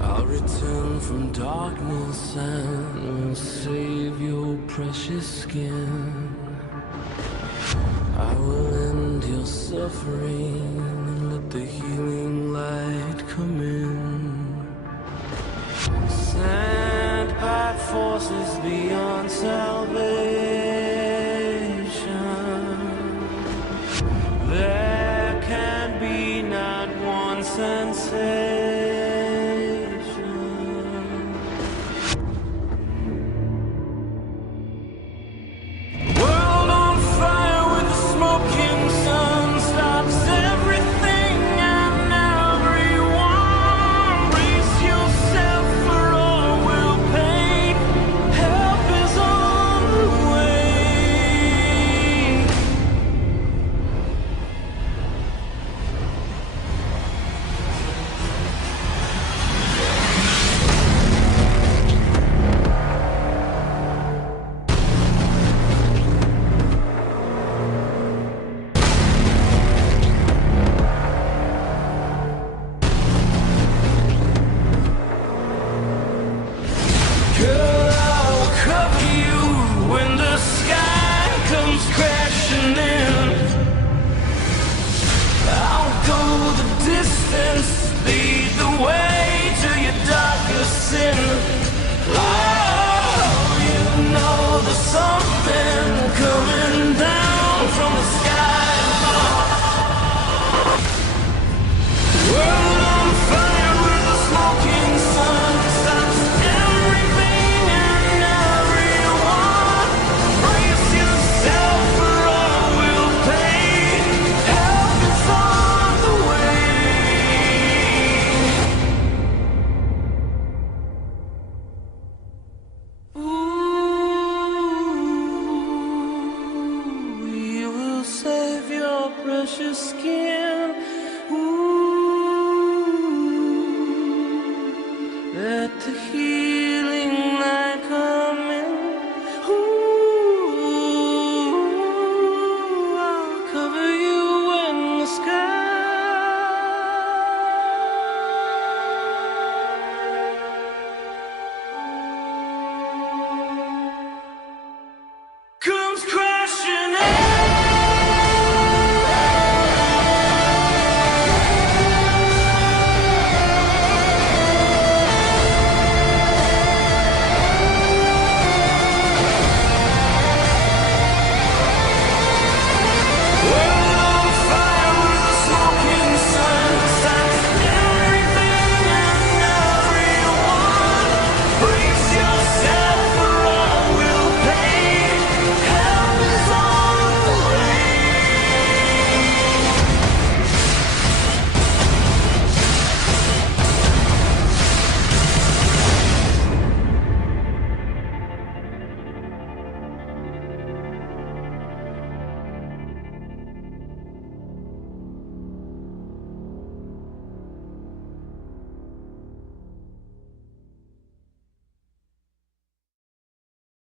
I'll return from darkness and will save your precious skin. I will end your suffering and let the healing light come in. Sent by forces beyond salvation, there can be not one sensation. World on fire with the smoking sun stops everything and everyone. Brace yourself for all will pay. Help is on the way. Girl, I'll cover you when the sky comes crashing in. I'll go the distance, lead the way to your darkest sin. Oh, you know there's something coming down from the sky. World on fire with the smoking sun stops everything and everyone. Brace yourself for all will pay. Help is on the way. Ooh, you will save your precious skin. Ooh, let the heat